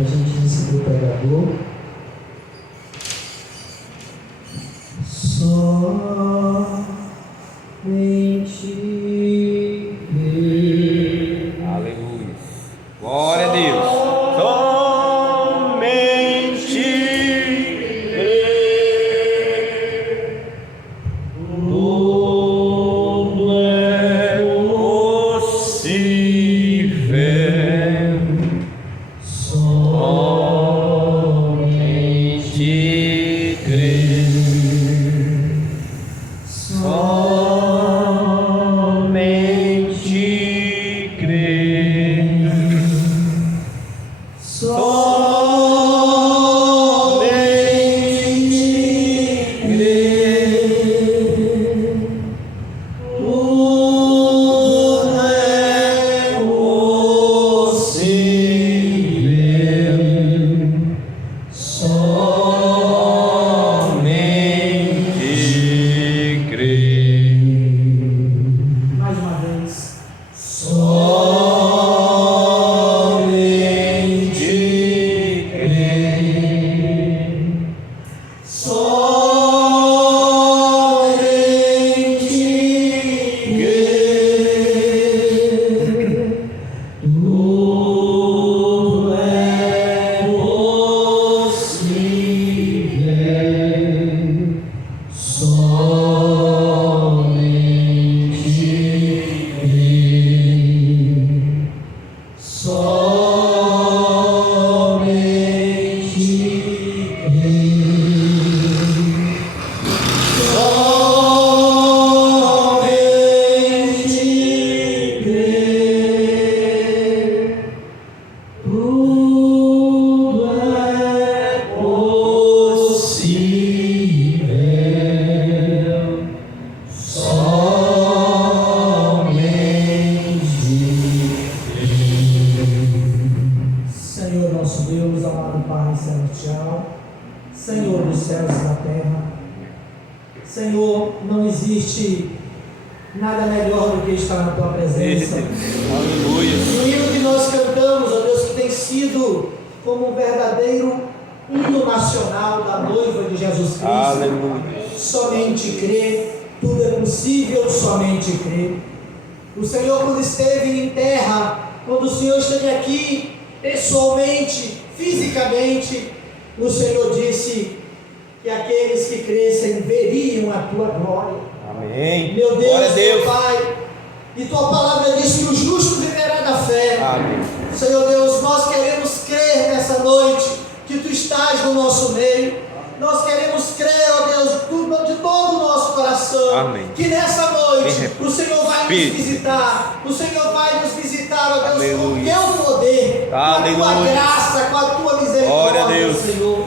A gente recebeu o pregador. Somente Deus. Aleluia. Glória a Deus. Somente tudo é possível. Somente crer. Somente crer. Mais uma vez. Tudo é possível. Somente crer. Somente crer. Tudo é possível. Senhor nosso Deus, amado Pai Celestial, Senhor dos céus e da terra, Senhor, não existe nada melhor do que estar na Tua presença. Aleluia. O hino que nós cantamos, ó Deus, que tem sido como um verdadeiro hino nacional da noiva de Jesus Cristo. Aleluia. Somente crer, tudo é possível, somente crer. O Senhor, quando esteve em terra, quando o Senhor esteve aqui pessoalmente, fisicamente, o Senhor disse que aqueles que crescem veriam a tua glória. Amém. Meu Deus, Glória a Deus. meu Pai, e tua palavra diz que o justo viverá da fé. Amém. Senhor Deus, nós queremos crer nessa noite que tu estás no nosso meio. Nós queremos crer, ó Deus, de todo o nosso coração. Amém. Que nessa noite Amém. o Senhor vai nos Espírito. visitar. O Senhor vai nos visitar, ó Deus, com o Aleluia. teu poder, com a tua Aleluia. graça, com a tua Glória a misericórdia, Deus. Senhor.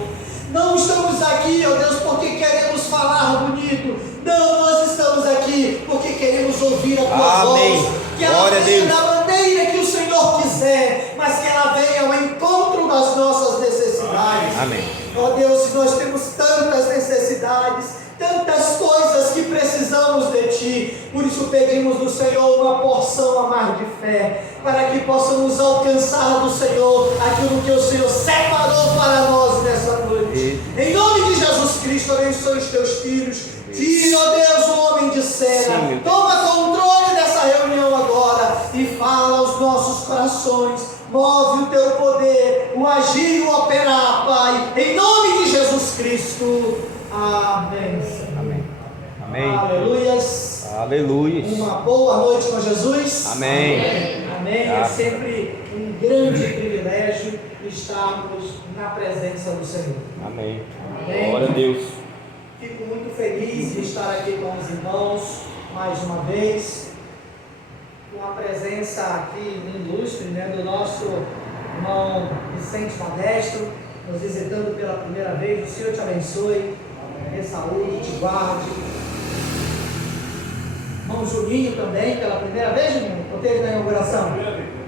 Não estamos aqui, ó Deus, porque queremos falar bonito. Não, nós estamos aqui porque queremos ouvir a tua Amém. voz. Que ela Glória a venha Deus. da maneira que o Senhor quiser, mas que ela venha ao encontro das nossas necessidades. Amém. Ó Deus, nós temos tantas necessidades, tantas coisas que precisamos de Ti. Por isso pedimos do Senhor uma porção a mais de fé, para que possamos alcançar do Senhor aquilo que o Senhor separou para nós nessa noite. Em nome de Jesus Cristo, abençoe os Teus filhos. Tira, ó Deus, o homem de cera. Sim. Toma controle dessa reunião agora e fala aos nossos corações. Move o Teu poder, o agir e o operar, Pai. Em nome de Jesus Cristo. Amém. Amém. Amém. Aleluias. Aleluia. Uma boa noite com Jesus. Amém. Amém. É sempre um grande privilégio estarmos na presença do Senhor. Amém. Amém. Glória a Deus. Fico muito feliz de estar aqui com os irmãos mais uma vez, com a presença aqui ilustre, né, do nosso irmão Vicente Modesto, nos visitando pela primeira vez. O Senhor te abençoe, dê saúde, te guarde. Irmão Juninho também, pela primeira vez, Juninho? Ou teve na inauguração?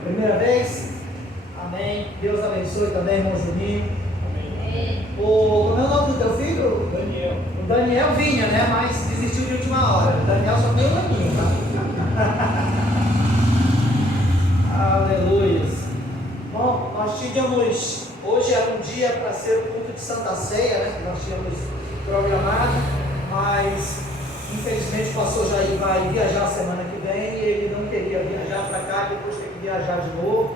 Primeira vez? Amém. Deus abençoe também, irmão Juninho. Como é o nome do teu filho? Daniel. O Daniel vinha, né? Mas desistiu de última hora. O Daniel só tem um aninho, tá? Aleluia. Bom, nós Hoje era um dia para ser o culto de Santa Ceia, né? Que nós tínhamos programado, mas infelizmente o pastor Jair vai viajar semana que vem e ele não queria viajar para cá, depois ter que viajar de novo.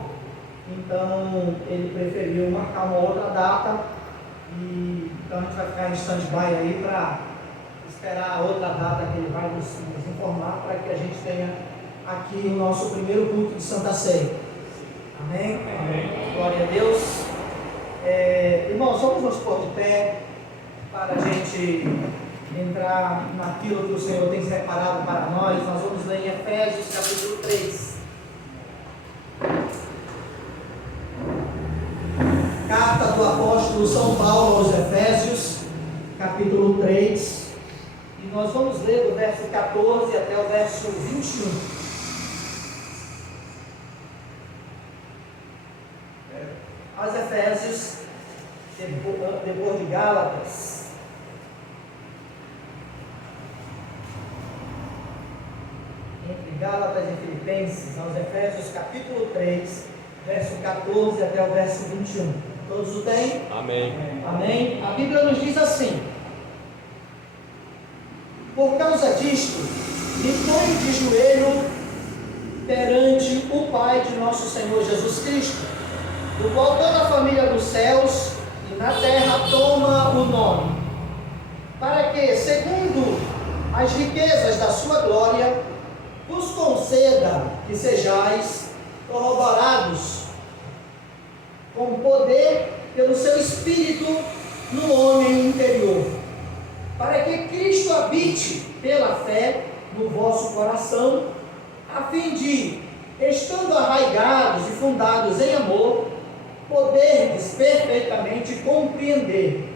Então ele preferiu marcar uma outra data e então a gente vai ficar em stand-by aí para esperar a outra data que ele vai nos informar para que a gente tenha aqui o nosso primeiro culto de Santa Ceia. Amém? Amém. Glória a Deus. Irmãos, vamos nos pôr de pé para a gente entrar naquilo que o Senhor tem separado para nós. Nós vamos ler em Efésios capítulo 3. Carta do apóstolo São Paulo aos Efésios, capítulo 3. E nós vamos ler do verso 14 até o verso 21. Aos Efésios, depois de Gálatas. Entre Gálatas e Filipenses, aos Efésios capítulo 3, verso 14 até o verso 21. Todos o têm? Amém. Amém. A Bíblia nos diz assim: por causa disto, me ponho de joelho perante o Pai de nosso Senhor Jesus Cristo, do qual toda a família dos céus e na terra toma o nome, para que, segundo as riquezas da sua glória, vos conceda que sejais corroborados com poder pelo seu Espírito no homem interior, para que Cristo habite pela fé no vosso coração, a fim de, estando arraigados e fundados em amor, poderdes perfeitamente compreender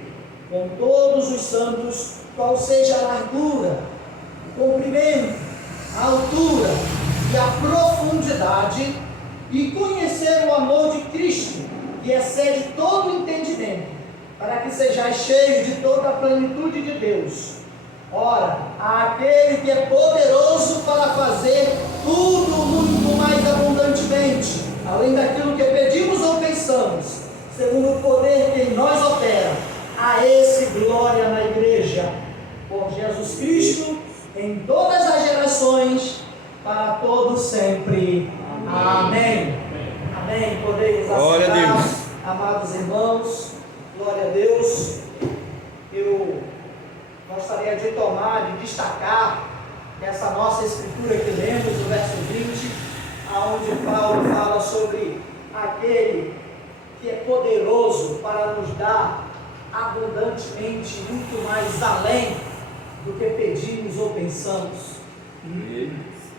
com todos os santos qual seja a largura, o comprimento, a altura e a profundidade, e conhecer o amor de Cristo, que excede todo o entendimento, para que sejais cheios de toda a plenitude de Deus. Ora, aquele que é poderoso para fazer tudo muito mais abundantemente, além daquilo que pedimos ou pensamos, segundo o poder que em nós opera, a esse glória na igreja, por Jesus Cristo, em todas as gerações, para todos sempre. Amém. Amém. Podeis Glória a assentar, Deus. amados irmãos. Glória a Deus. Eu gostaria de destacar essa nossa escritura que lemos, o verso 20, aonde Paulo fala sobre aquele que é poderoso para nos dar abundantemente, muito mais além do que pedimos ou pensamos.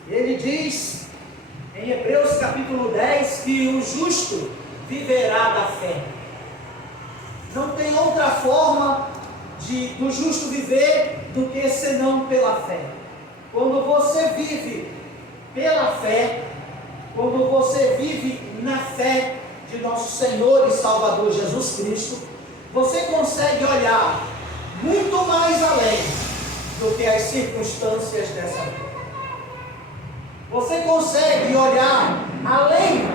Ele diz em Hebreus capítulo 10 que o justo viverá da fé. Não tem outra forma do justo viver do que senão pela fé. Quando você vive pela fé, quando você vive na fé de nosso Senhor e Salvador Jesus Cristo, você consegue olhar muito mais além do que as circunstâncias dessa vida. Você consegue olhar além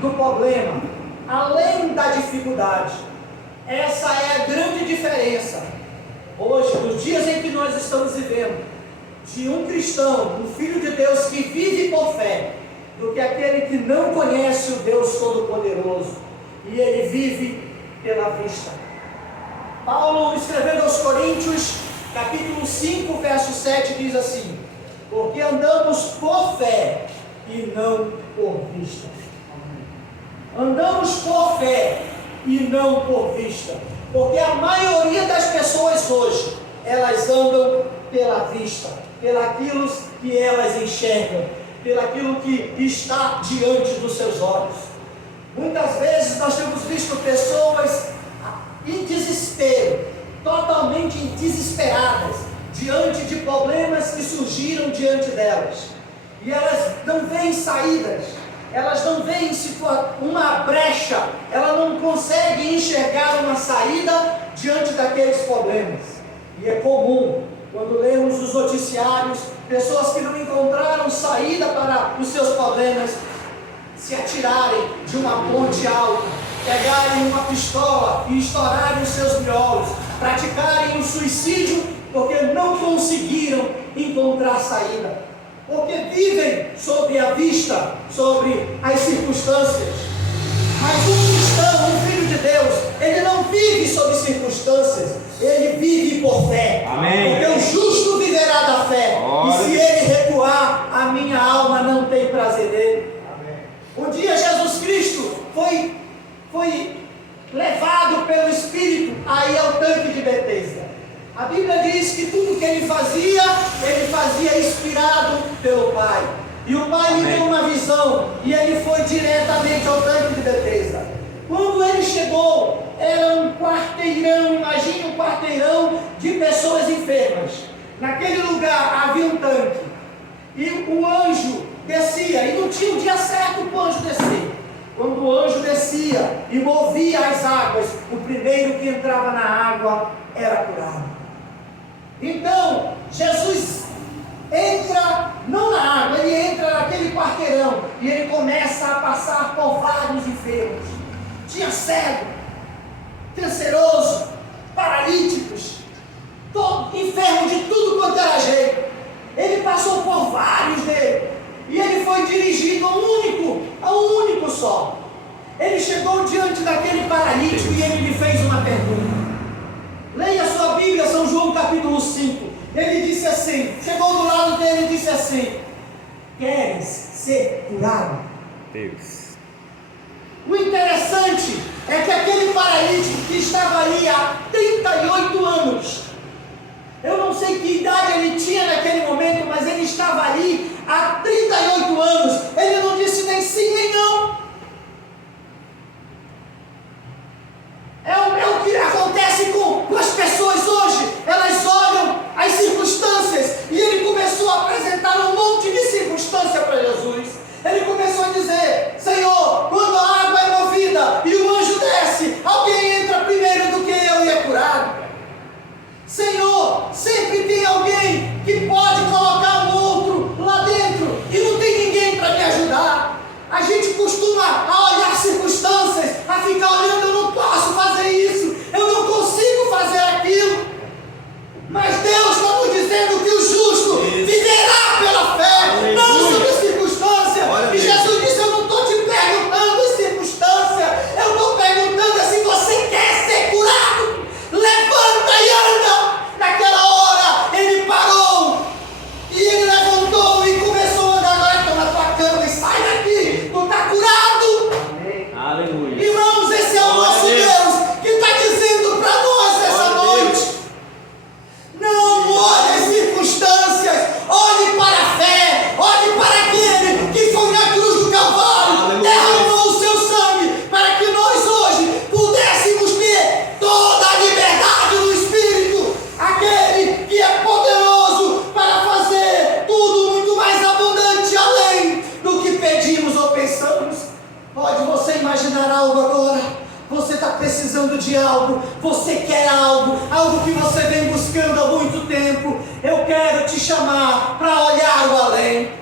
do problema, além da dificuldade. Essa é a grande diferença hoje, nos dias em que nós estamos vivendo, de um cristão, um filho de Deus que vive por fé, do que aquele que não conhece o Deus Todo-Poderoso e ele vive pela vista. Paulo, escrevendo aos Coríntios, capítulo 5, verso 7, diz assim: porque andamos por fé e não por vista. Andamos por fé e não por vista, porque a maioria das pessoas hoje, elas andam pela vista, pelaquilo que elas enxergam, pelaquilo que está diante dos seus olhos. Muitas vezes nós temos visto pessoas em desespero, totalmente desesperadas, diante de problemas que surgiram diante delas, e elas não veem saídas, elas não veem uma brecha, ela não consegue enxergar uma saída diante daqueles problemas. E é comum, quando lemos os noticiários, pessoas que não encontraram saída para os seus problemas, se atirarem de uma ponte alta, pegarem uma pistola e estourarem os seus miolos, praticarem um suicídio porque não conseguiram encontrar saída, porque vivem sobre a vista, sobre as circunstâncias. Mas um cristão, um filho de Deus, ele não vive sob circunstâncias, ele vive por fé. Amém. Porque o justo viverá da fé. Glória. E se ele recuar, a minha alma não tem prazer nele. Amém. Um dia Jesus Cristo foi levado pelo Espírito aí ao tanque de Betesda. A Bíblia diz que tudo que ele fazia inspirado pelo Pai. E o Pai lhe deu uma visão, e ele foi diretamente ao tanque de Betesda. Quando ele chegou, era um quarteirão, imagine um quarteirão de pessoas enfermas. Naquele lugar havia um tanque, e o anjo descia, e não tinha o dia certo para o anjo descer. Quando o anjo descia e movia as águas, o primeiro que entrava na água era curado. Então, Jesus entra, não na água, ele entra naquele quarteirão e ele começa a passar por vários enfermos. Tinha cego, canceroso, paralíticos, todo enfermo de tudo quanto era jeito. Ele passou por vários dele e ele foi dirigido a um único só. Ele chegou diante daquele paralítico e ele lhe fez uma pergunta. Leia a sua Bíblia, São João capítulo 5. Ele disse assim, chegou do lado dele e disse assim: queres ser curado? Deus. O interessante é que aquele paralítico que estava ali há 38 anos, eu não sei que idade ele tinha naquele momento, mas ele estava ali há 38 anos, ele não disse nem sim nem não. É o que acontece com as pessoas hoje. Elas olham as circunstâncias e ele começou a apresentar um monte de circunstância para Jesus. Ele começou a dizer: Senhor, quando a água é movida e o anjo desce, alguém entra primeiro do que eu e é curado. Senhor, sempre tem alguém que pode colocar um outro lá dentro e não tem ninguém para me ajudar. A gente costuma olhar circunstâncias, a ficar olhando: eu não posso fazer isso, eu não consigo fazer aquilo. Mas Deus está nos dizendo que o justo viverá pela fé, não sobre circunstância. E Jesus disse: eu não estou te perguntando em circunstância, eu estou perguntando se você quer ser curado. Levanta e anda. Naquela hora ele parou e ele levantou e começou a andar. Agora toma tua cama e sai daqui, tu está curado. Amém. Aleluia. Irmãos, esse é o nosso Deus que está dizendo para nós essa noite: não olhe as circunstâncias, olhe para a fé, olhe para aquele que foi na cruz do Calvário, derramou o seu sangue para que nós hoje pudéssemos ter toda a liberdade no Espírito, aquele que é poderoso para fazer tudo muito mais abundante além do que pedimos ou pensamos. Pode você imaginar algo agora? Você está precisando de algo, você quer algo que você vem buscando há muito tempo. Eu quero te chamar para olhar o além.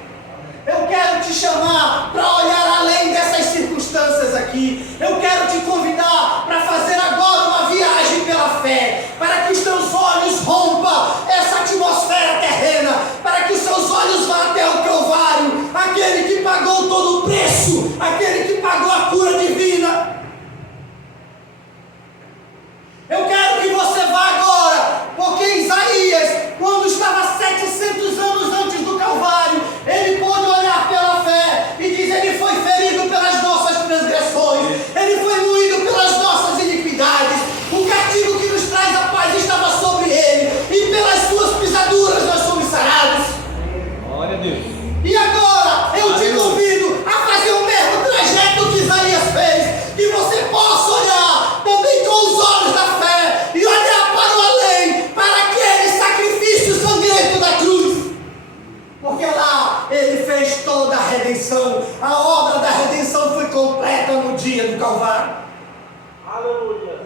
Eu quero te chamar para olhar além dessas circunstâncias aqui. Eu quero te convidar para fazer agora uma viagem pela fé, para que os teus olhos rompam essa atmosfera terrena, para que os seus olhos vá até o Calvário, aquele que pagou todo o preço, aquele que pagou a cura divina. Eu quero que você vá agora, porque Isaías, quando estava 700 anos antes do Calvário, ele pôde olhar pela fé e diz: ele foi ferido pelas nossas transgressões, ele foi moído pelas nossas iniquidades, o castigo que nos traz a paz estava sobre ele, e pelas suas pisaduras nós somos sarados. Glória a Deus. E agora eu te convido a fazer o mesmo trajeto que Isaías fez, que você possa olhar também com os olhos da fé e olhar para o além, para aquele sacrifício sangrento da cruz, porque lá ele fez toda a redenção. A obra da redenção foi completa no dia do Calvário. Aleluia.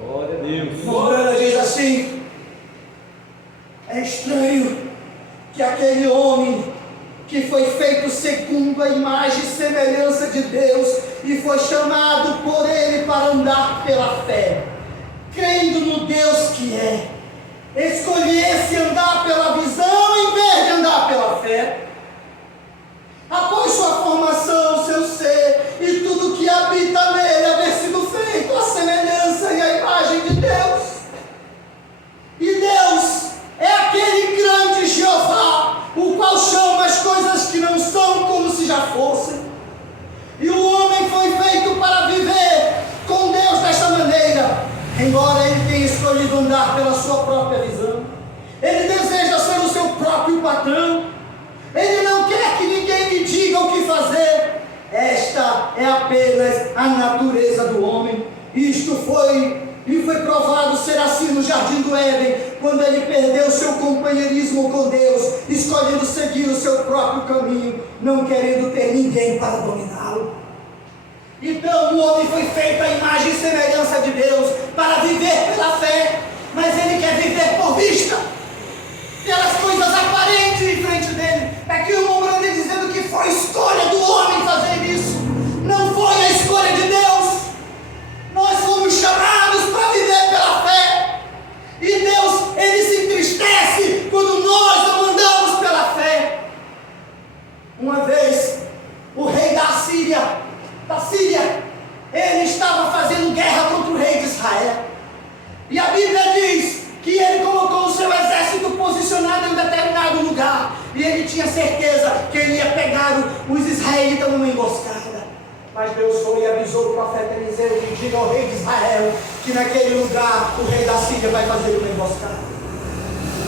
Glória a Deus. Morana diz assim: é estranho que aquele homem que foi feito segundo a imagem e semelhança de Deus e foi chamado por Ele para andar pela fé, crendo no Deus que é. Escolhesse andar pela visão em vez de andar pela fé. Após sua formação, seu ser e tudo que habita nele haver sido feito à semelhança e à imagem de Deus. E Deus é aquele grande Jeová, o qual chama as coisas que não são como se já fossem. E o homem foi feito para viver com Deus desta maneira. Embora ele tenha escolhido andar pela sua própria visão, ele deseja ser o seu próprio patrão. Ele não quer que ninguém lhe diga o que fazer. Esta é apenas a natureza do homem. Isto lhe foi provado ser assim no jardim do Éden, quando ele perdeu seu companheirismo com Deus, escolhendo seguir o seu próprio caminho, não querendo ter ninguém para dominá-lo. Então o homem foi feito à imagem e semelhança de Deus, para viver pela fé, mas ele quer viver por vista, pelas coisas aparentes em frente dele. Aqui o Mombrando dizendo que foi a escolha do homem fazer isso, não foi a escolha de Deus. Nós fomos chamados para viver pela fé, e Deus, Ele se entristece quando nós não andamos pela fé. Uma vez, o rei da Síria, ele estava fazendo guerra contra o rei de Israel, e a Bíblia diz que ele colocou o seu exército posicionado em um determinado lugar, e ele tinha certeza que ele ia pegar os israelitas numa emboscada. Mas Deus foi e avisou o profeta Eliseu que diga ao rei de Israel que naquele lugar o rei da Síria vai fazer uma emboscada.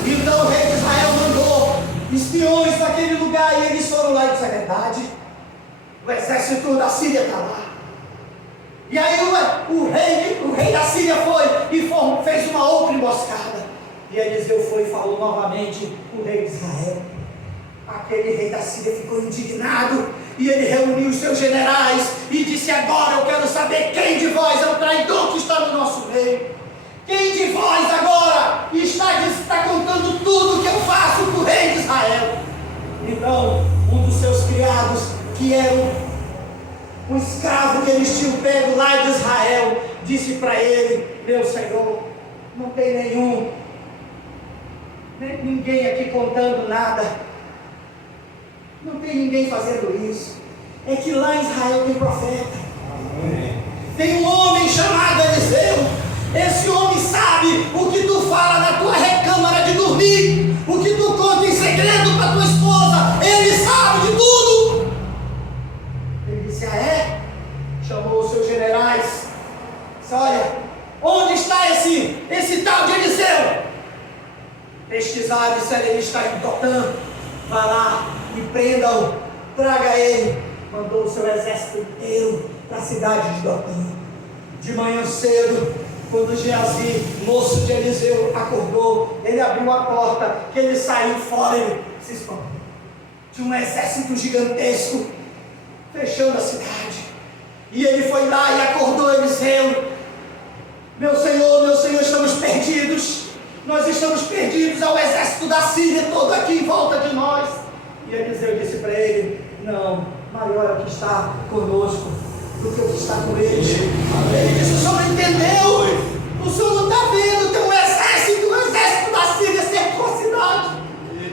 Então o rei de Israel mandou espiões naquele lugar, e eles foram lá e disseram: é verdade, o exército da Síria está lá. E aí o rei da Síria foi e fez uma outra emboscada. E Eliseu foi e falou novamente com o rei de Israel. Aquele rei da Síria ficou indignado, e ele reuniu os seus generais e disse: agora eu quero saber quem de vós é o traidor que está no nosso meio. Quem de vós agora está contando tudo que eu faço para o rei de Israel? Então um dos seus criados, que era um escravo que eles tinham pego lá de Israel, disse para ele: meu senhor, não tem ninguém aqui contando nada, não tem ninguém fazendo isso. É que lá em Israel tem profeta. Amém. Tem um homem chamado Eliseu. Esse homem sabe o que tu fala na tua recâmara de dormir, o que tu conta em segredo para tua esposa. Ele sabe de tudo. Ele disse: ah é? Chamou os seus generais. Disse: olha, onde está esse tal de Eliseu? Pesquisaram e disseram: ele está em Dotã. Vá lá e prenda-o, traga ele. Mandou o seu exército inteiro para a cidade de Dotã. De manhã cedo, quando Geazi, moço de Eliseu, acordou, ele abriu a porta, que ele saiu fora, ele se espantou. Tinha um exército gigantesco fechando a cidade. E ele foi lá e acordou Eliseu: meu senhor, estamos perdidos. Nós estamos perdidos, ao exército da Síria todo aqui em volta de nós. E Eliseu disse para ele: não, maior é o que está conosco do que o que está com eles. Ele disse: o senhor não entendeu? O senhor não está vendo? Tem um exército da Síria cercou a cidade.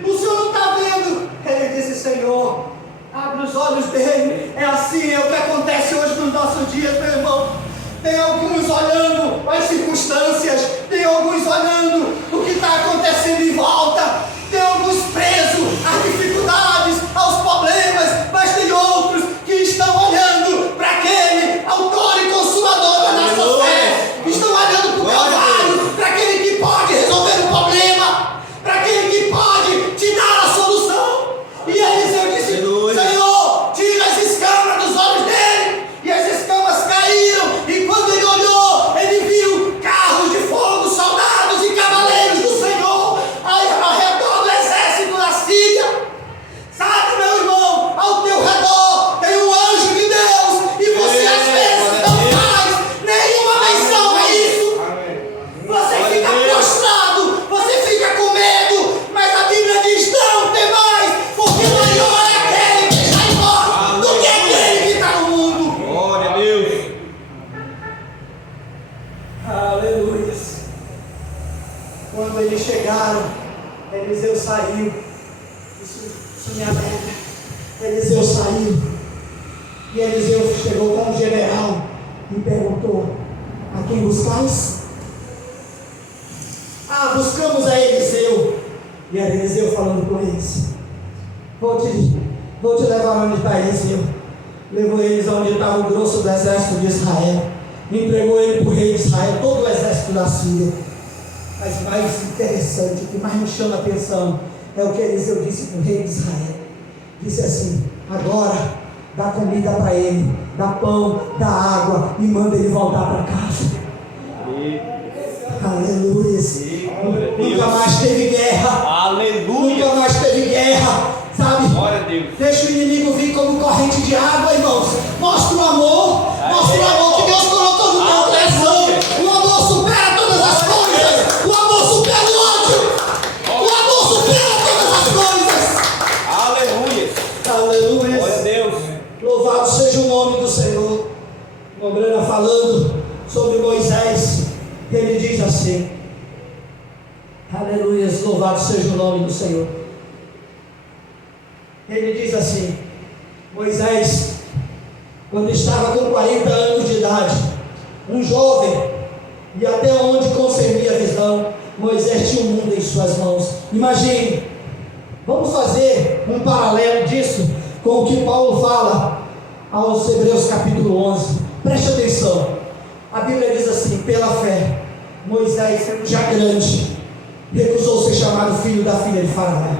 O senhor não está vendo? Ele disse: Senhor, abre os olhos dele. É assim, é o que acontece hoje nos nossos dias, meu irmão. Tem alguns olhando as circunstâncias, tem alguns olhando o que está acontecendo em volta, tem alguns presos às dificuldades, aos problemas, mas tem outros que estão olhando para aquele autor e consumador da nossa fé, Aleluia. Quando eles chegaram, Eliseu saiu. Isso me alegra. Eliseu saiu. E Eliseu chegou com o general e perguntou: a quem buscais? Buscamos a Eliseu. E era Eliseu falando com eles: Vou te levar onde está Eliseu. Levou eles onde estava o grosso do exército de Israel. Entregou ele para o rei de Israel, todo o exército da Síria. Mas mais interessante, o que mais me chama a atenção, é o que Eliseu disse para o rei de Israel. Disse assim: agora dá comida para ele, dá pão, dá água, e manda ele voltar para casa. Aleluia. Nunca mais teve guerra. Aleluia. Nunca mais teve guerra. Sabe? Glória a Deus. Deixa o inimigo vir como corrente de água, irmãos. Mostra o amor. Mostra o amor que Deus colocou no teu coração. O amor supera todas as coisas. O amor supera o ódio. O amor supera todas as coisas. Aleluia. Aleluia. Glória a Deus. Louvado seja o nome do Senhor. Mombrana falando sobre Moisés. Ele diz assim: aleluia. Louvado seja o nome do Senhor. Ele diz assim: Moisés, quando estava com 40 anos de idade, um jovem, e até onde concernia a visão, Moisés tinha o mundo em suas mãos. Imagine, vamos fazer um paralelo disso com o que Paulo fala aos Hebreus capítulo 11. Preste atenção. A Bíblia diz assim: pela fé, Moisés, sendo já grande, recusou ser chamado filho da filha de Faraó,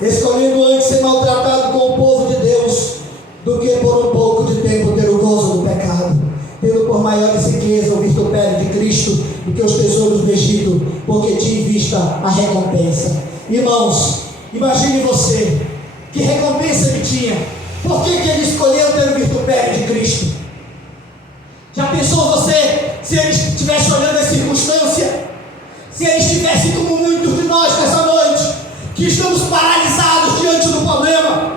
escolhendo antes ser maltratado com o povo de Deus, do que por um pouco de tempo ter o gozo do pecado, tendo por maiores riqueza o vitupério de Cristo do que os tesouros do Egito, porque tinha em vista a recompensa. Irmãos, imagine você, que recompensa ele tinha? Por que ele escolheu ter o vitupério de Cristo? Já pensou você, se ele estivesse olhando a circunstância, se ele estivesse como muitos de nós nessa noite, que estamos paralisados diante do problema?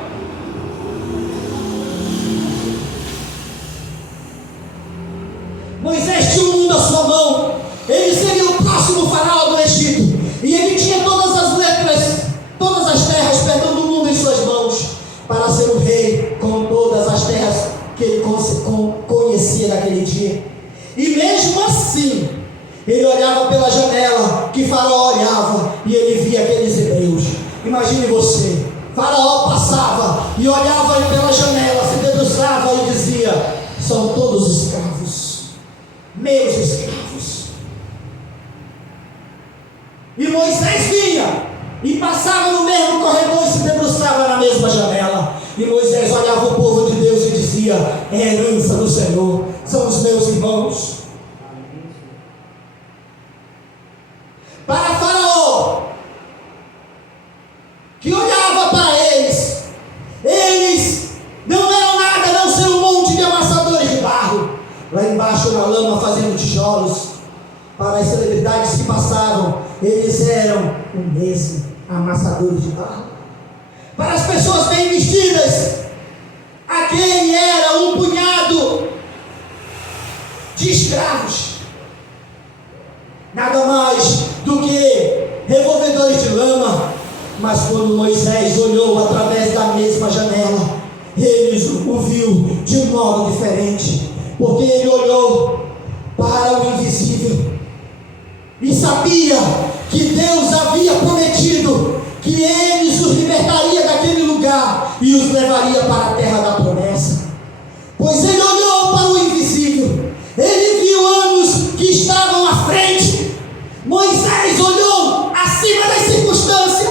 Moisés tinha o mundo à sua mão. Ele seria o próximo faraó do Egito, e ele tinha todas as terras, perdão, do mundo em suas mãos, para ser o rei com todas as terras que ele conhecia naquele dia. E mesmo assim, ele olhava pela janela que Faraó olhava, e ele via aqueles hebreus. Imagine você, Faraó passava e olhava pela janela, se debruçava e dizia: são todos escravos, meus escravos. E Moisés vinha e passava no mesmo corredor e se debruçava na mesma janela. E Moisés olhava o povo de Deus e dizia: é a herança do Senhor, são os meus irmãos. Para Faraó, que olhava para eles não eram nada, a não ser um monte de amassadores de barro, lá embaixo na lama fazendo tijolos. Para as celebridades que passavam, eles eram o mesmo, amassadores de barro. Para as pessoas bem vestidas, aquele era um punhado de escravos, nada mais do que revolvedores de lama. Mas quando Moisés olhou através da mesma janela, ele o viu de um modo diferente, porque ele olhou para o invisível e sabia que Deus havia prometido que eles os libertaria daquele lugar e os levaria para a terra da promessa. Pois ele olhou para o invisível, ele viu anos que estavam à frente. Moisés olhou acima das circunstâncias,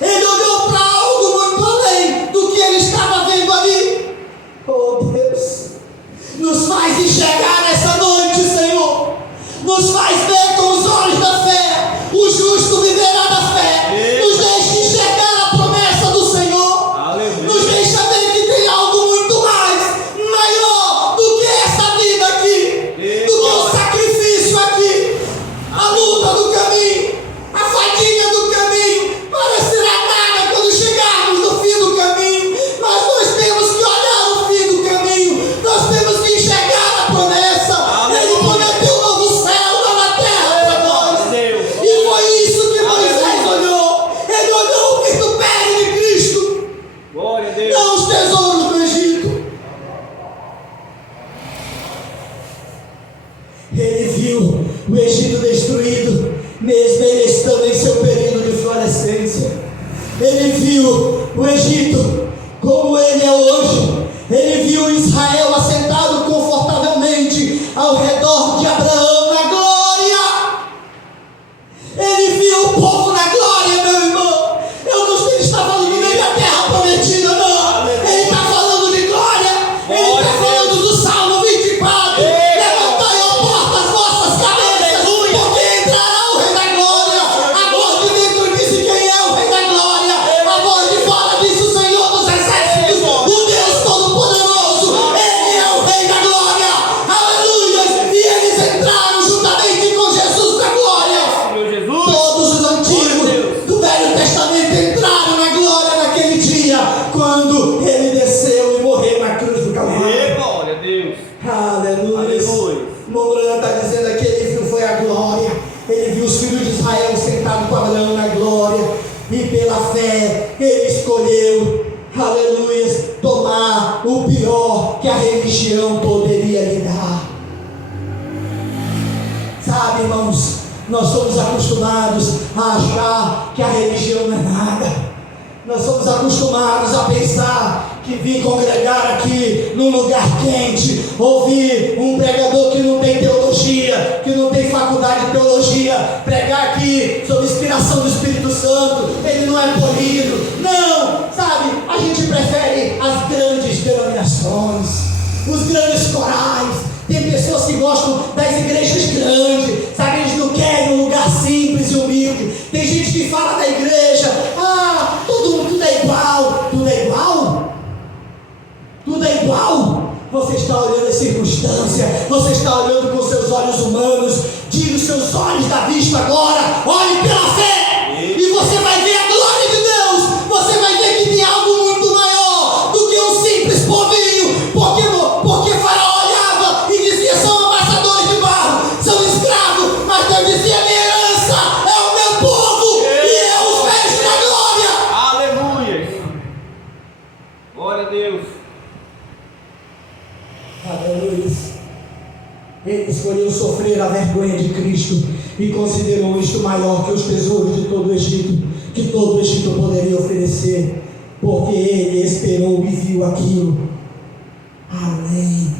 ele olhou para algo muito além do que ele estava vendo ali. Oh Deus, nos faz enxergar nessa noite, Senhor, nos faz ver com os olhos da fé. O justo viverá da fé. Nos deixa enxergar a promessa do Senhor. Aleluia. Nos deixa ver que tem algo muito mais maior do que essa vida aqui, do que o sacrifício aqui, a luta do caminho, a fadiga do caminho. Parecerá nada quando chegarmos no fim do caminho, mas nós temos que olhar o fim do caminho, nós temos que enxergar a promessa. Ele prometeu um novo céu, nova viu o Egito destruído, mesmo ele estando em seu período de florescência. Ele viu o Egito como ele é hoje. Ele viu Israel assentado confortavelmente ao redor de Abraão na glória. Ele viu o povo na glória, meu irmão. Eu não sei se está falando nem da terra prometida, não. Ele está falando de glória. Ele está falando do Salmo 24. Levantai, ó portas, as vossas cabeças, porque entrará o Rei da Glória. A voz de dentro disse: quem é o Rei da Glória? A voz de fora disse: o Senhor dos Exércitos, o Deus Todo-Poderoso. Ele é o Rei da Glória. Aleluia. E eles entraram juntamente com Jesus na glória. Todos os antigos do Velho Testamento entraram na glória naquele dia, quando ele desceu e morreu na cruz do Calvário. Glória a Deus. Aleluia. Mourão está dizendo aqui, ele viu foi a glória. Ele viu os filhos de Israel sentados com Abraão na glória. E pela fé ele escolheu, aleluia, tomar o pior que a religião poderia lhe dar. Sabe, irmãos, nós somos acostumados a achar que a religião não é nada. Nós somos acostumados a pensar que vir congregar aqui num lugar quente, ouvir um pregador que não tem teologia, que não tem faculdade de teologia, pregar aqui sob inspiração do Espírito Santo, ele não é polido. Não, sabe, a gente prefere as grandes denominações, os grandes corais. Tem pessoas que gostam das igrejas grandes, sabe, eles não querem um lugar simples e humilde. Tem gente que fala da igreja: tudo é igual. Tudo é igual? Tudo é igual? Você está olhando a circunstância, você está olhando com seus olhos humanos. Tire os seus olhos da vista agora, olhe pela fé, e você vai ver a glória de Deus. Você vai ver que tem algo muito maior do que um simples povinho, porque Faraó olhava e dizia: são amassadores de barro, são escravos, mas Deus dizia: minha herança é o meu povo, e eu os vejo na glória. Aleluia. Glória a Deus. Aleluia. Ele escolheu sofrer a vergonha de Cristo e considerou isto maior que os tesouros de todo o Egito, que todo o Egito poderia oferecer, porque ele esperou e viu aquilo além.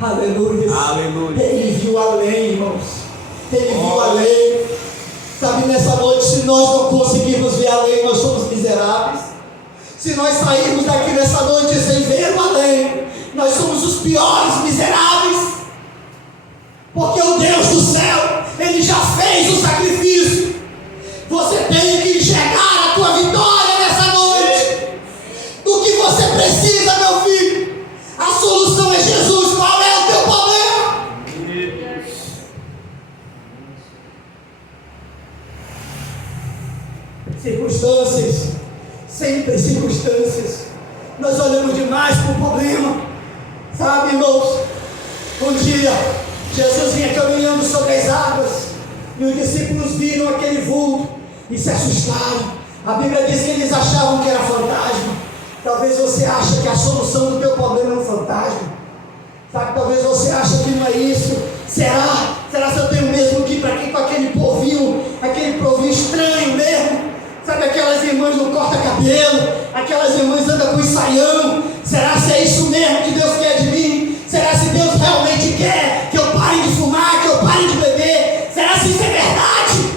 Aleluia. Aleluia. Ele viu além, irmãos. Ele viu além. Sabe, nessa noite, se nós não conseguirmos ver além, nós somos miseráveis. Se nós sairmos daqui nessa noite sem ver o além, nós somos os piores miseráveis. Porque o Deus do céu, ele já fez o sacrifício. Você tem que enxergar a tua vitória nessa noite. Do que você precisa, meu filho? A solução é Jesus. Qual é o teu problema? Circunstâncias, sempre circunstâncias. Nós olhamos demais para o problema. Sabe, irmãos, um dia Jesus vinha caminhando sobre as águas e os discípulos viram aquele vulto e se assustaram. A Bíblia diz que eles achavam que era fantasma. Talvez você ache que a solução do teu problema é um fantasma. Sabe, talvez você ache que não é isso. Será se eu tenho mesmo que ir para aqui com aquele povinho estranho mesmo? Sabe, aquelas irmãs não cortam cabelo, aquelas irmãs andam com saião. Será se é isso mesmo que Deus quer de mim? Será se Deus realmente quer que eu pare de fumar, que eu pare de beber? Será se isso é verdade?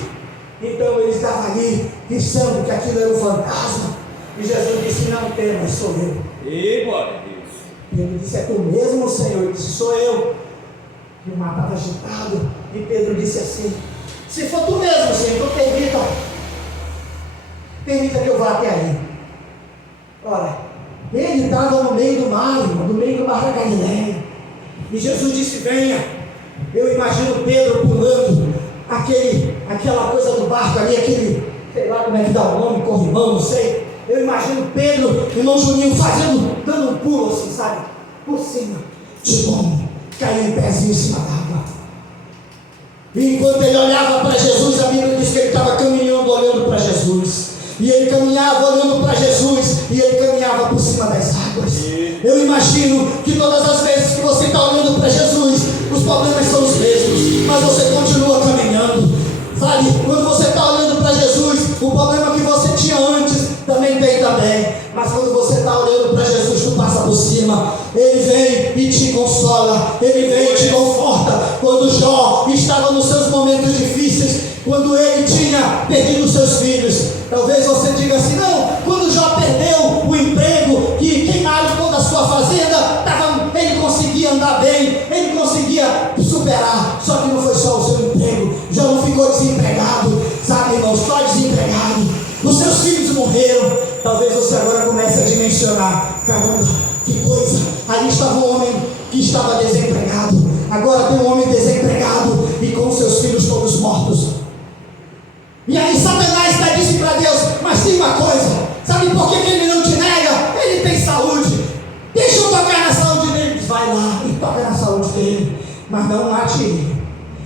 Então eles estavam ali pensando que aquilo era um fantasma. E Jesus disse: não temas, sou eu. E glória a Deus. E ele disse: é tu mesmo, Senhor? Ele disse: sou eu. E o mar estava agitado. E Pedro disse assim: se for tu mesmo, Senhor, permita que eu vá até aí. Ora, ele estava no meio do mar, irmão, no meio do mar da Galileia. E Jesus disse: venha. Eu imagino Pedro pulando aquela coisa do barco ali, sei lá como é que dá o nome, corrimão, não sei. Eu imagino Pedro, irmão Juninho, dando um pulo assim, sabe? Por cima, de bom, caiu em pezinho em cima d'água. E enquanto ele olhava para Jesus, a Bíblia diz que ele estava caminhando, olhando para Jesus. E ele caminhava olhando para Jesus, e ele caminhava por cima das águas. Eu imagino que todas as vezes que você está olhando para Jesus, os problemas são os mesmos, mas você continua caminhando. Sabe, quando você está olhando para Jesus, o problema que você tinha antes também tem também. Mas quando você está olhando para Jesus, tu passa por cima. Ele vem e te consola, Ele vem e te conforta. Quando Jó estava nos seus momentos difíceis, quando ele tinha perdido seus filhos, talvez você diga assim: não, quando Jó perdeu o emprego, que queimaram toda a sua fazenda, ele conseguia andar bem, ele conseguia superar. Só que não foi só o seu emprego. Jó não ficou desempregado, sabe, irmão, só desempregado. Os seus filhos morreram. Talvez você agora comece a dimensionar: caramba, que coisa, ali estava um homem que estava desempregado, agora tem um homem desempregado e com seus filhos todos mortos. E aí Satanás disse para Deus: mas tem uma coisa, sabe por que ele não te nega? Ele tem saúde, deixa eu tocar na saúde dele. Vai lá e toca na saúde dele, mas não mate ele.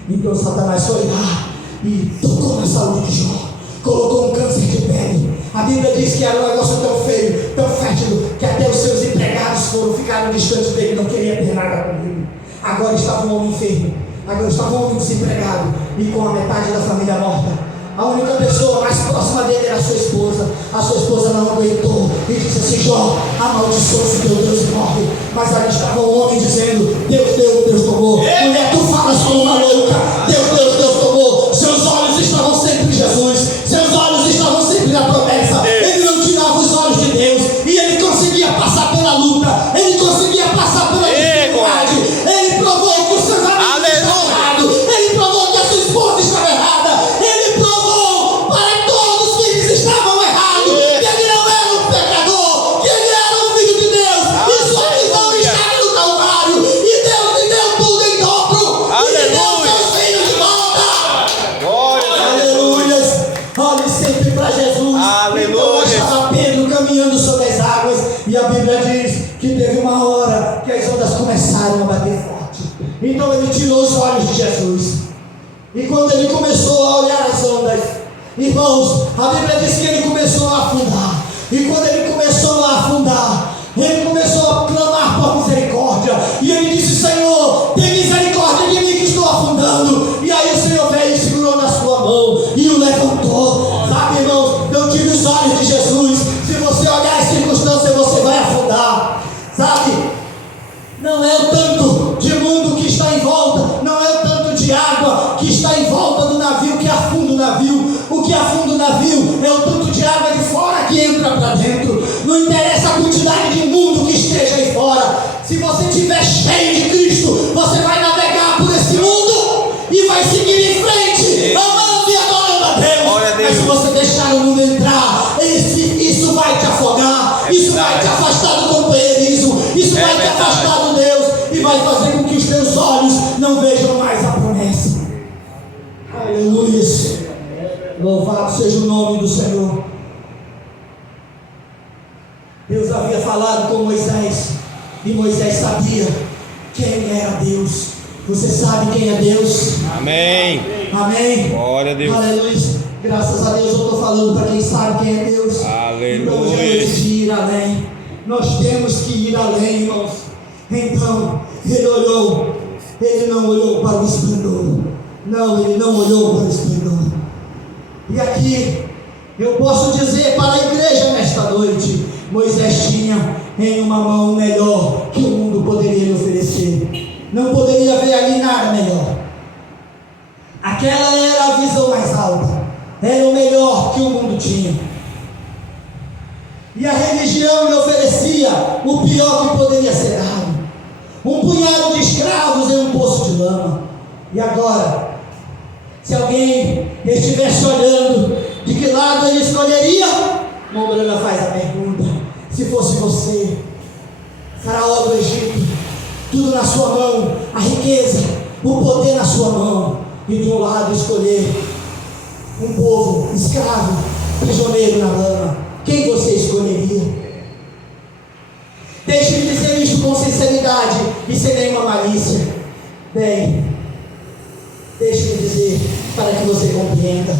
Então Satanás foi lá e tocou na saúde de Jó, colocou um câncer de pele. A Bíblia diz que era um negócio tão feio, tão fétido, que até os seus empregados ficaram distantes dele, não queriam ter nada com ele. Agora estava um homem enfermo, agora estava um homem desempregado e com a metade da família morta. A única pessoa mais próxima dele era a sua esposa. A sua esposa não aguentou e disse assim: Jó, amaldiçoa-se teu Deus e morre. Mas ali estava um homem dizendo: Deus deu, Deus tomou. Mulher, tu falas como uma louca. Deus tomou. Seus olhos estavam sempre em Jesus, seus olhos estavam sempre na promessa. Ele não tirava os olhos de Deus e ele conseguia passar pela luta, ele conseguia passar pela dificuldade. Ele provou que os seus amigos estavam errados, ele provou que a sua esposa estava errada, ele provou para todos que eles estavam errados que ele não era um pecador, que ele era um filho de Deus e sua visão estava no Calvário, e Deus lhe deu tudo em dobro. Ele deu seus filhos de volta. Aleluias. Olhe sempre para Jesus. Então estava Pedro caminhando sobre as águas, e a Bíblia diz que teve uma hora que as ondas começaram a bater forte. Então ele tirou os olhos de Jesus, e quando ele começou a olhar as ondas, irmãos, a Bíblia diz que ele começou a afundar. E quando ele começou a afundar, ele começou a clamar por misericórdia, e ele disse: Senhor, tem misericórdia de mim que estou afundando. E aí o Senhor veio e segurou na sua mão e o levantou. Sabe, irmãos, não tire os olhos de Jesus. Se você olhar as circunstâncias, você vai afundar. Sabe, não é o tanto de mundo que está em volta, não é o tanto de água que está em volta do navio que afunda o navio. O que afunda o navio é o tanto de água de fora que entra para dentro. Não interessa a quantidade de mundo que esteja aí fora. Se você estiver cheio de Cristo, você vai navegar por esse mundo e vai seguir em frente, amando e adorando a Deus. Mas se você deixar o mundo entrar, isso vai te afogar, isso vai te afastar do companheirismo, isso vai te afastar do Deus e vai fazer com que os teus olhos não vejam mais a promessa. Aleluia. Louvado seja o nome do Senhor. Deus havia falado com Moisés, e Moisés sabia quem era Deus. Você sabe quem é Deus? Amém. Amém. Glória a Deus. Aleluia. Graças a Deus eu estou falando para quem sabe quem é Deus. Aleluia. Então hoje é noite de ir além. Nós temos que ir além, irmãos. Então ele não olhou para o esplendor. Não, ele não olhou para o esplendor. E aqui eu posso dizer para a igreja nesta noite: Moisés tinha em uma mão o melhor que o mundo poderia lhe oferecer. Não poderia haver ali nada melhor. Aquela era a visão mais alta, era o melhor que o mundo tinha. E a religião lhe oferecia o pior que poderia ser dado: um punhado de escravos em um poço de lama. E agora, se alguém estivesse olhando, de que lado ele escolheria? Mombrana faz a pergunta: se fosse você, faraó do Egito, tudo na sua mão, a riqueza, o poder na sua mão, e de um lado escolher um povo escravo, prisioneiro na lama, quem você escolheria? Deixe-me dizer isto com sinceridade e sem nenhuma malícia. Bem, deixe-me dizer para que você compreenda.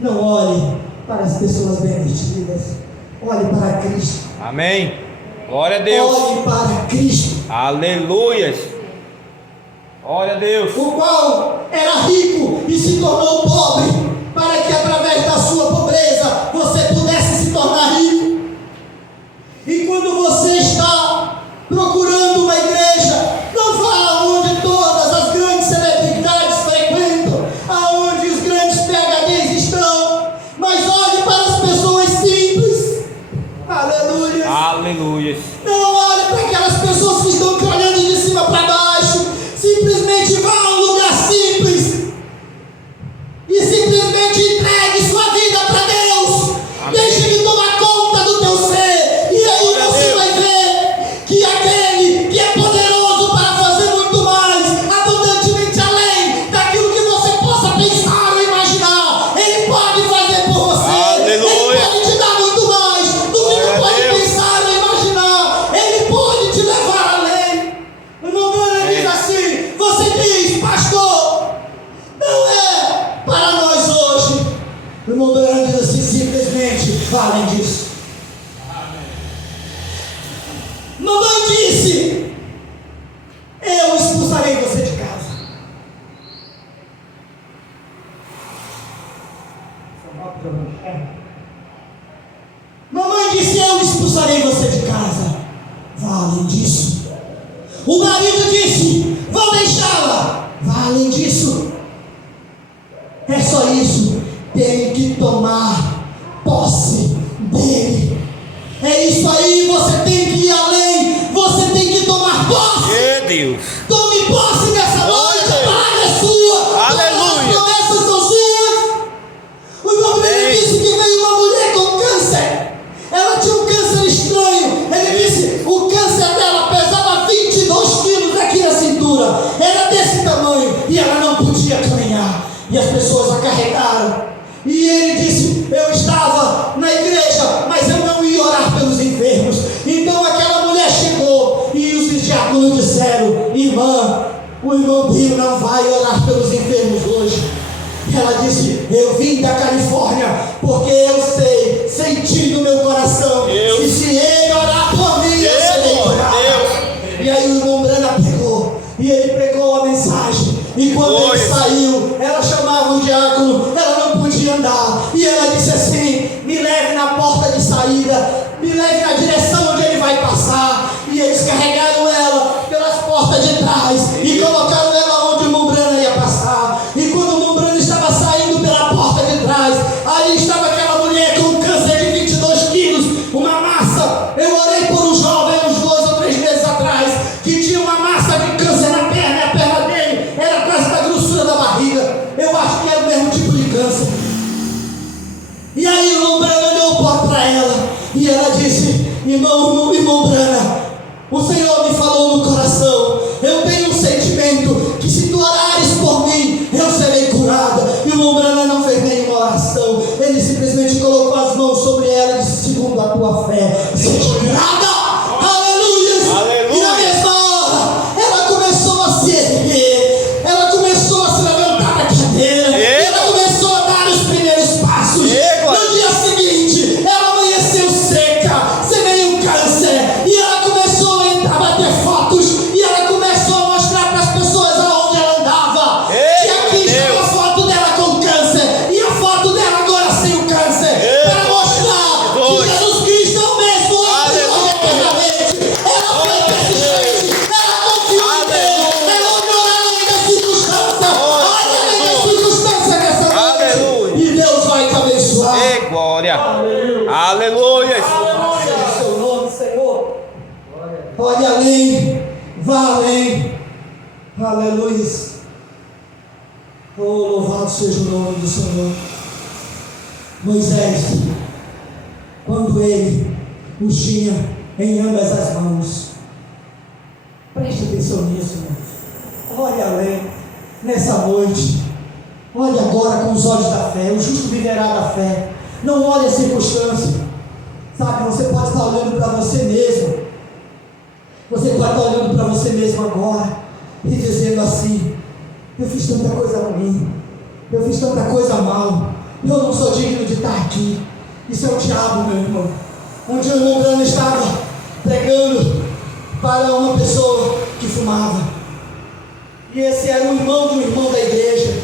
Não olhe para as pessoas bem vestidas, olhe para Cristo. Amém. Glória a Deus. Olhe para Cristo. Aleluias. Glória a Deus. o qual era rico e se tornou pobre, para que através da sua pobreza você pudesse se tornar rico. E quando você está procurando uma igreja, não vá aonde todas as grandes celebridades frequentam, aonde os grandes PhDs estão, mas olhe para as pessoas simples. Aleluia. Aleluia. Não olhe para aquelas pessoas que estão te olhando de cima para baixo. Simplesmente vá a um lugar simples e simplesmente entregue sua vida para Deus. Amém. Deixe Ele tomar conta do teu ser, e aí você vai ver que aquele que é poderoso para fazer muito mais, abundantemente além daquilo que você possa pensar ou imaginar, Ele pode fazer por você. Aleluia. Ele pode te dar muito mais do que tu pode pensar ou imaginar. Ele pode te levar além. O irmão Branham diz assim: você diz, pastor, não é para nós hoje. O irmão Branham diz assim: simplesmente falem disso. Mamãe disse: eu expulsarei você de casa. Mamãe disse: eu expulsarei você de casa. Valem disso. O marido disse: vou deixá-la. Valem disso. É só isso. Tem que tomar posse dele. É isso aí. Você tem que ir além. Você tem que tomar posse. Meu Deus. Tome posse dessa noite. A palavra é sua. Aleluia. As promessas são suas. O irmão Branham disse que veio uma mulher com câncer. Ela tinha um câncer estranho. Ele disse: o câncer dela pesava 22 quilos aqui na cintura. Era desse tamanho. E ela não podia caminhar. E as pessoas a carregaram. E ele disse: eu estava na igreja, mas eu não ia orar pelos enfermos. Então aquela mulher chegou e os diáconos disseram: irmã, o irmão Bill não vai orar pelos enfermos hoje. E ela disse: eu vim da Califórnia porque eu sei, senti no meu coração, e se ele orar por mim, eu serei curado. E aí o irmão Branham pegou e ele pregou a mensagem. E quando ele saiu, ela chamava o diácono, ela não podia andar. E ela disse assim: me leve na porta de saída, me leve na direção onde ele vai passar. E eles carregaram ela pelas portas de trás e colocaram ela onde o irmão Branham ia passar. E quando o irmão Branham estava saindo pela porta de trás, ali estava aquela mulher com câncer de 22 quilos, uma massa. Eu orei por um jovem uns 2 ou 3 meses atrás, que tinha uma massa de câncer na perna, e a perna dele era quase da grossura da barriga. Eu acho que era o mesmo tipo de câncer. E aí o irmão Branham olhou para ela e ela disse: irmão Branham, o Senhor me falou no coração, eu tenho um sentimento que se tu orares por mim, eu serei curada. E o irmão Branham não fez nenhuma oração, ele simplesmente colocou as mãos sobre ela e disse: segundo a tua fé, seja curada. Aleluia. Aleluia. E na mesma hora, ela começou a se erguer, ela começou a se levantar da cadeira, ela começou a dar os primeiros passos. No dia seguinte, ela amanheceu seca, sem nenhum câncer, e ela começou a bater fotos, e ela começou a mostrar para as pessoas aonde ela andava, que aqui estava a foto dela com câncer, e a foto dela agora sem o câncer, para mostrar que Jesus Cristo é o mesmo hoje e eternamente. Ela foi persistente, ela confiou em Deus, ela olhou além da circunstância, olha além da circunstância dessa noite, e Deus vai te abençoar. Ei, glória. Aleluia. Seja o seu nome, Senhor. Olhe além, vá além. Aleluia. Oh, louvado seja o nome do Senhor. Moisés, quando ele os tinha em ambas as mãos, preste atenção nisso, irmão. Olhe além nessa noite. Olhe agora com os olhos da fé. O justo viverá da fé. Não olhe a circunstância. Sabe, você pode estar olhando para você mesmo. Você pode estar olhando para você mesmo agora e dizendo assim: eu fiz tanta coisa ruim, eu fiz tanta coisa mal, eu não sou digno de estar aqui. Isso é o diabo, meu irmão. Um dia o irmão Branham estava pregando para uma pessoa que fumava. E esse era o irmão de um irmão da igreja.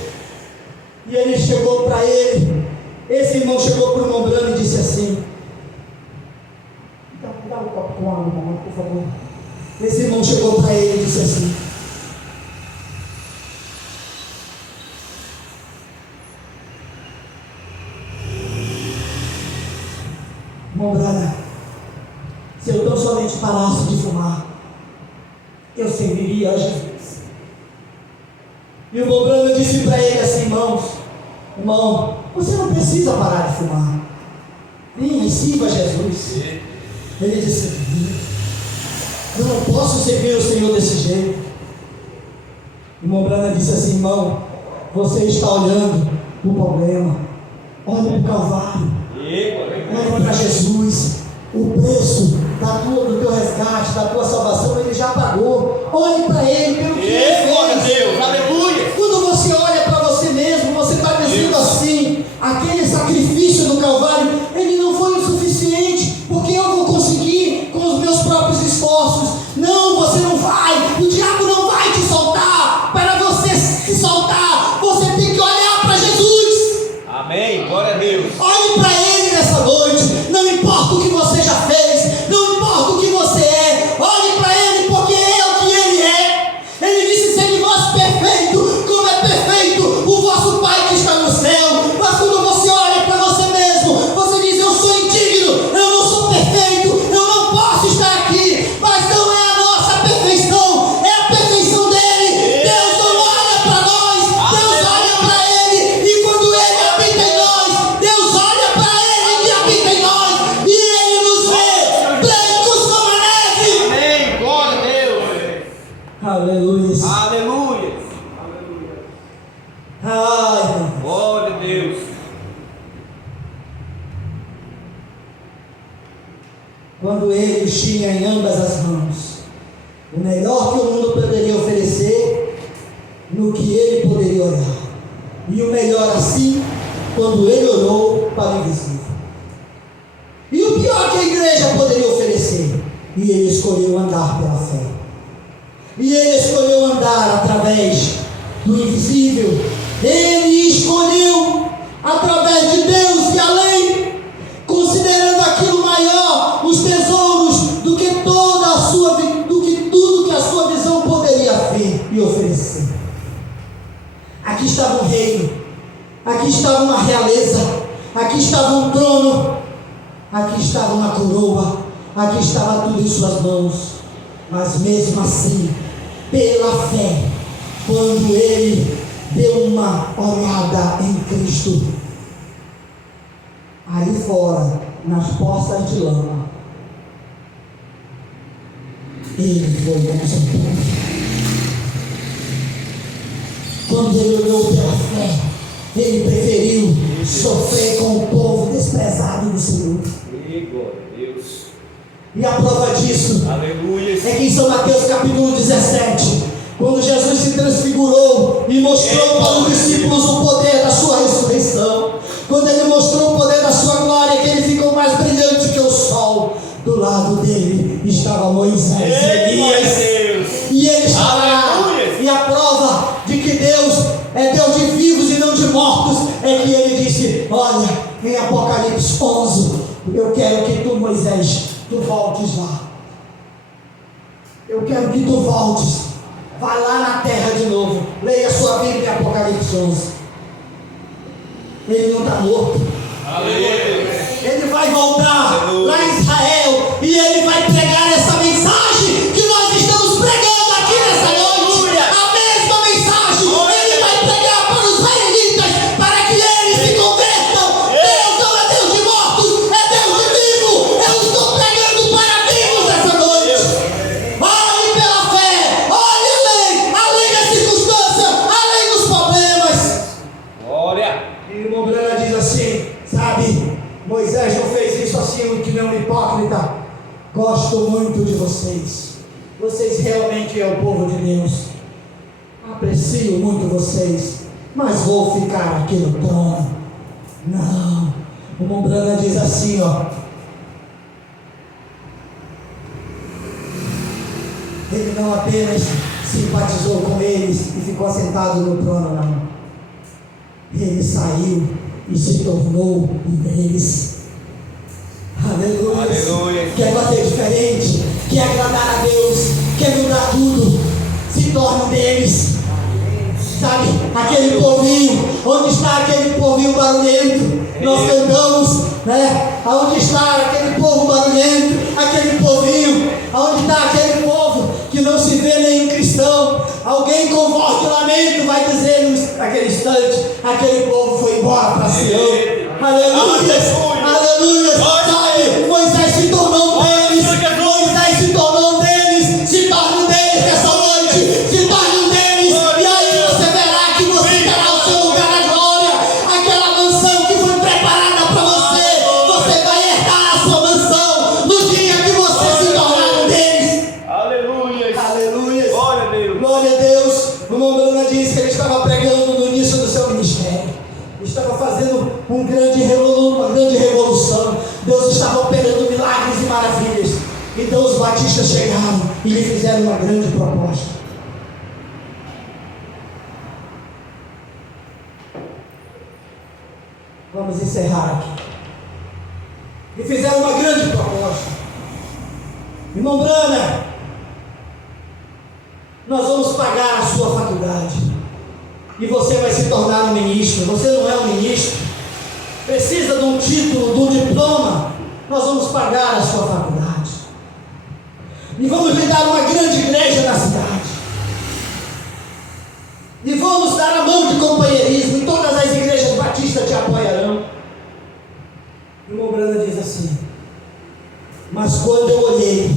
E ele chegou para ele. Esse irmão chegou para o irmão Branham e disse assim: dá um copo com água, mamãe, por favor. Esse irmão chegou para ele e disse assim: irmão Branham, se eu tão somente parasse de fumar, eu serviria a Jesus. E o irmão Branham disse para ele assim: irmão, você não precisa parar de fumar. Venha e sirva a Jesus. Ele disse: eu não posso servir o Senhor desse jeito. O irmão Branham disse assim: irmão, você está olhando o problema. Olhe para o Calvário. Olhe para Jesus. O preço do teu resgate, da tua salvação, Ele já pagou. Olhe para Ele pelo que Ele fez. Glória a Deus, aleluia. Quando você olha para você mesmo, você está dizendo assim: aquele sacrifício do Calvário, ele não foi o suficiente, porque eu vou conseguir com os meus próprios esforços. Não, você não vai. O diabo não vai te soltar. Para você se soltar, você tem que olhar para Jesus. Amém, glória a Deus. Olhe para Ele nessa noite. Não importa o que você já fez, não importa o que você é, olhe para Ele, porque é o que Ele é. Ele disse: se Ele fosse perfeito, como é perfeito o vosso Pai que está no céu. Mas quando você olha para você mesmo, você diz: eu sou indigno, eu não sou perfeito, eu não posso estar aqui. Mas não é a nossa perfeição, é a perfeição dEle. Deus não olha para nós, Deus olha para Ele. E quando Ele habita em nós, Deus olha para Ele que habita em nós, e Ele nos vê brancos como a neve. Amém, glória a Deus. Aleluia. Aleluia. Ai, irmão. Glória a Deus. Quando Ele tinha em ambas as mãos o melhor que o mundo poderia oferecer, no que Ele poderia olhar, e o melhor assim, quando Ele olhou para o invisível, e o pior que a igreja poderia oferecer, e Ele escolheu andar pela fé, e Ele escolheu andar através do invisível. Ele escolheu através de Deus e além, considerando aquilo maior, os tesouros, do que tudo que a sua visão poderia ver e oferecer. Aqui estava um reino, aqui estava uma realeza, aqui estava um trono, aqui estava uma coroa, aqui estava tudo em suas mãos. Mas mesmo assim, pela fé, quando ele deu uma olhada em Cristo, ali fora, nas poças de lama, ele foi contemplado. Quando ele olhou pela fé, ele preferiu sofrer com o povo desprezado do Senhor. Glória a Deus. E a prova disso Aleluia. é que em São Mateus capítulo 17, quando Jesus se transfigurou e mostrou para os discípulos o poder da sua ressurreição, quando ele mostrou o poder da sua glória, que ele ficou mais brilhante que o sol, do lado dele estava Moisés e Elias, e ele estava lá. E a prova de que Deus é Deus de vivos e não de mortos é que ele disse: olha, em Apocalipse 11, eu quero que tu, Moisés, tu voltes lá. Eu quero que tu voltes. Vai lá na terra de novo. Leia a sua Bíblia em Apocalipse 11. Ele não está morto. Aleluia. Ele vai voltar lá em Israel e ele vai pregar essa mensagem que nós estamos pregando aqui nessa noite. A mesma mensagem. Ele vai pregar para os israelitas, para que eles se convertam. Deus não é Deus de mortos, é Deus de vivo. Eu estou pregando para vivos essa noite. Olhe pela fé, olhe além da circunstância, além dos problemas. Glória. E o irmão Branham diz assim: sabe, Moisés não fez isso assim, que não é um hipócrita. Gosto muito de vocês. Vocês realmente é o povo de Deus. Aprecio muito vocês, mas vou ficar aqui no trono. Não. O irmão Branham diz assim, ó. Ele não apenas simpatizou com eles e ficou assentado no trono, não. Ele saiu e se tornou um deles. Aleluia. Aleluia. Quer bater diferente, quer agradar a Deus, quer mudar tudo, se torna um deles. Sabe, aquele povinho, onde está aquele povinho barulhento? Nós cantamos, né? Aonde está aquele povo barulhento, aquele povinho? Aonde está aquele povo que não se vê nenhum cristão? Alguém com voz de lamento vai dizer naquele instante: aquele povo foi embora para Sião. Aleluia, aleluia. Sabe, Moisés se tornou um deles, Moisés se tornou um deles, se torna um deles nessa noite, se torna um deles, e aí você verá que você terá o seu lugar na glória, aquela mansão que foi preparada para você, você vai herdar a sua mansão no dia que você se tornar um deles. Aleluia. Aleluia. Glória a Deus. Glória a Deus. O irmão Bruna disse que ele estava pregando no início do seu ministério, estava fazendo uma grande revolução. Deus estava operando milagres e maravilhas. Então os batistas chegaram e lhe fizeram uma grande proposta. Vamos encerrar aqui. Lhe fizeram uma grande proposta. Irmão Brana, nós vamos pagar a sua faculdade e você vai se tornar um ministro. Você não é um ministro, precisa de um título, de um diploma. Nós vamos pagar a sua faculdade e vamos lhe dar uma grande igreja na cidade e vamos dar a mão de companheirismo, e todas as igrejas batistas te apoiarão. E o irmão Brana diz assim: mas quando eu olhei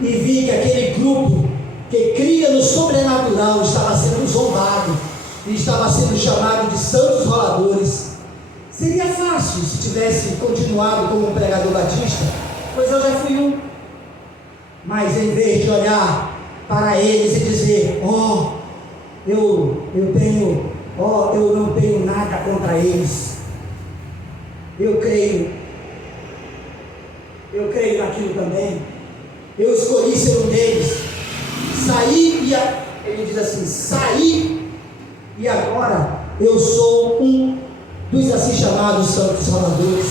e vi que aquele grupo que cria no sobrenatural estava sendo zombado e estava sendo chamado de santos roladores, seria fácil se tivesse continuado como um pregador batista, pois eu já fui um. Mas em vez de olhar para eles e dizer: eu não tenho nada contra eles, eu creio naquilo também, eu escolhi ser um deles, ele diz assim: saí e agora eu sou um dos assim chamados santos salvadores,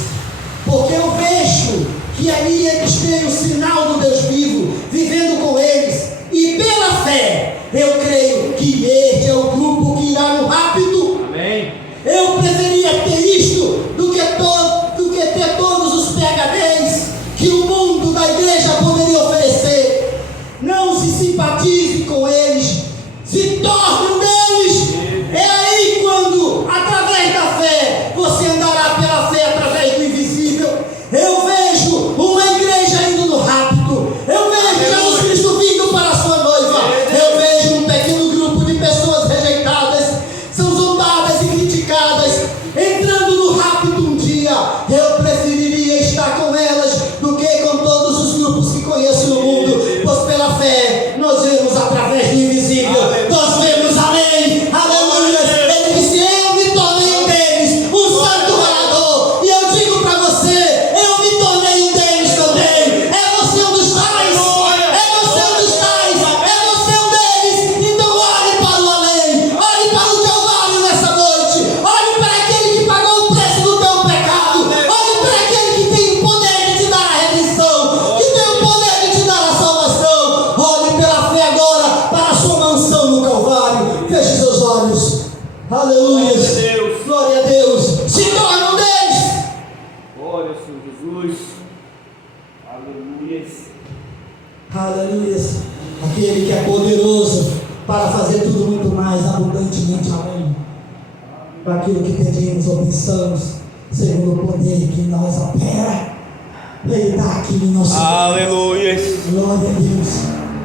porque eu vejo que ali eles têm o sinal do Deus vivo vivendo com eles, e pela fé eu creio que este é o grupo que irá no rápido. Amém. Eu preferia ter isto do que ter todos os PhDs que o mundo da igreja poderia oferecer. Não se simpatize com eles, se torne um deles. É aí quando, através da fé, você andará pela fé através do invisível. Eu vejo uma igreja indo no rápido, eu vejo Jesus Cristo vindo para a sua noiva, eu vejo um pequeno grupo de pessoas rejeitadas, são zombadas e criticadas, entrando no rápido um dia. Eu preferiria estar com elas do que com todos os grupos que conheço no mundo, pois pela fé nós vemos através do invisível, nós vemos além. Aleluia. Ele disse: eu me tornei um deles, um santo orador, e eu digo para você, eu me tornei um deles também. É você um dos tais, é você um dos tais, é você um deles. Então olhe para o além, olhe para o Calvário nessa noite, olhe para aquele que pagou o preço do teu pecado, olhe para aquele que tem o poder de te dar a redenção, que tem o poder de te dar a salvação. Olhe pela fé agora para a sua mansão no Calvário. Feche seus olhos. Aleluia. Glória a Deus. Glória a Deus. Se torna um deles. Glória ao Senhor Jesus. Aleluia. Aleluia. Aquele que é poderoso para fazer tudo muito mais abundantemente além daquilo que pedimos ou pensamos, segundo o poder que nós opera. Ele está aqui no nosso meio. Aleluia. Glória a Deus.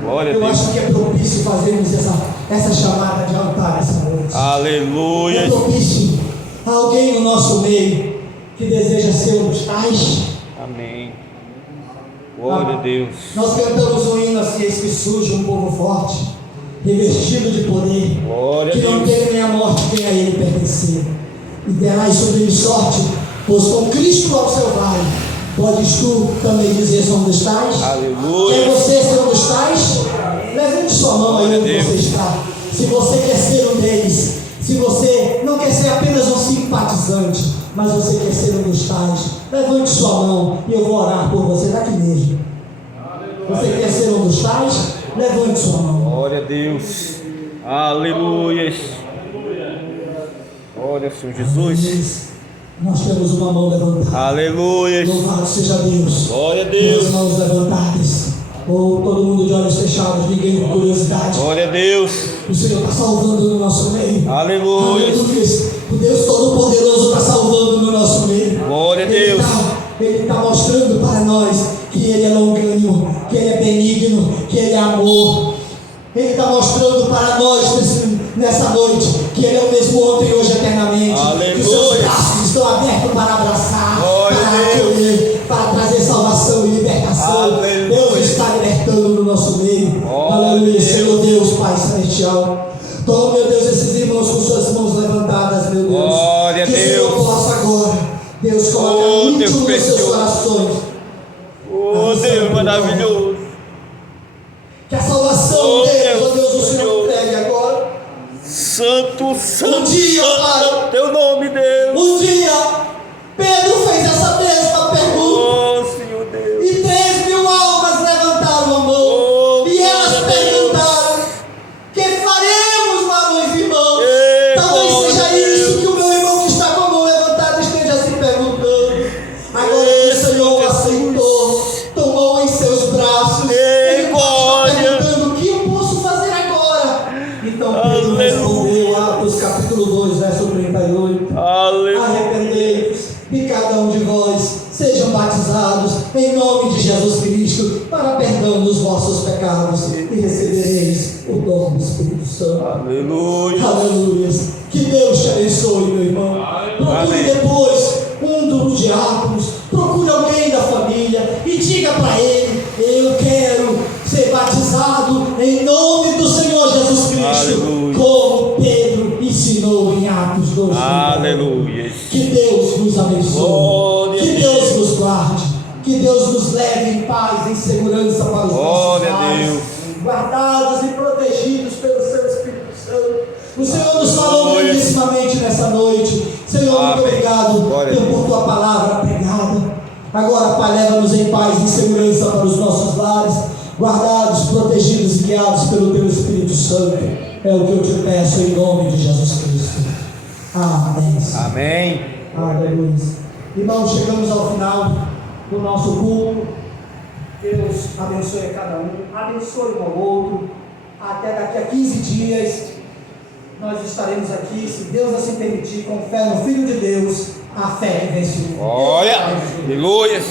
Glória a Eu Deus. acho que é propício fazermos essa chamada de altar essa noite. Aleluia. É propício a alguém no nosso meio que deseja ser um dos tais. Amém. Glória a Deus. Nós cantamos um hino assim: eis que surge um povo forte, revestido de poder, Glória a que não Deus. teme nem a morte quem a ele pertencer. E terás sobre ele sorte, pois com Cristo ao seu vale, Podes tu também dizer sou um dos tais? Aleluia. Quer você ser um dos tais? Levante sua mão aí onde você está. Se você quer ser um deles, se você não quer ser apenas um simpatizante, mas você quer ser um dos tais, levante sua mão e eu vou orar por você daqui mesmo. Você quer ser um dos tais? Levante sua mão. Glória a Deus. Aleluia. Glória, Senhor Jesus. Nós temos uma mão levantada. Aleluia. Louvado seja Deus. Glória a Duas Deus. mãos levantadas. Oh, todo mundo de olhos fechados, ninguém com curiosidade. Glória a Deus. O Senhor está salvando no nosso meio. Aleluia. O Deus Todo-Poderoso está salvando no nosso meio. Glória a Deus. Ele está mostrando para nós que Ele é longânimo, que Ele é benigno, que Ele é amor. Ele está mostrando para nós nessa noite que Ele é o mesmo ontem, hoje, eternamente. Aleluia. Que os seus braços estão abertos para abraçar, Glória para a Deus. acolher, para trazer salvação e libertação. Aleluia. Deus está libertando no nosso meio. Glória Aleluia, a Deus. Senhor Deus, Pai Celestial. Toma, meu Deus, esses irmãos com suas mãos levantadas, meu Deus. Glória a que o Senhor Deus. possa agora, Deus, colocar Oh, Deus íntimo nos seus precioso. corações. Oh, Deus maravilhoso. Que a salvação Oh, deles, Deus, oh Deus, o Senhor Senhor. entregue agora. Santo, santo, dia, Pai. santo é o teu nome, Deus. Um dia, Pedro fez essa mesma pergunta. Oh, Senhor Deus. E 3.000 almas levantaram a mão. Oh, E elas glória a Deus. perguntaram: que faremos, varões e irmãos? Ei, Talvez glória seja a Deus. isso que o meu irmão que está com a mão levantada esteja se perguntando. Agora Ei, que o Senhor Jesus. aceitou, tomou em seus braços. Ei, Ele está glória. perguntando: o que eu posso fazer agora? Então Pedro Aleluia. respondeu, Atos capítulo 2, verso 38. Aleluia. Arrependei-vos e cada um de vós sejam batizados em nome de Jesus Cristo para perdão dos vossos pecados e recebereis o dom do Espírito Santo. Aleluia. Aleluia. Que Deus te abençoe, meu irmão. Procure Amém. depois um dos diáconos, procure alguém da família e diga para ele: eu quero ser batizado em nome do Senhor Jesus Cristo, Aleluia. como Pedro ensinou em Atos 2. Aleluia. Que Deus nos abençoe. Glória Que a Deus Deus. nos guarde. Que Deus nos leve em paz, em segurança para os nossos Glória a lares, Deus. guardados e protegidos pelo seu Espírito Santo. O Senhor nos falou Aleluia. grandissimamente nessa noite. Senhor, muito Amém. obrigado Glória a Deus, Deus. por tua palavra pregada. Agora, Pai, leva-nos em paz e em segurança para os nossos lares, guardados, protegidos e guiados pelo teu Espírito Santo. É o que eu te peço em nome de Jesus Cristo. Amém. Amém. Aleluia. Irmãos, chegamos ao final do nosso culto. Deus abençoe a cada um, abençoe um ao outro. Até daqui a 15 dias nós estaremos aqui, se Deus assim permitir, com fé no Filho de Deus, a fé que vence o mundo. Glória. Aleluia.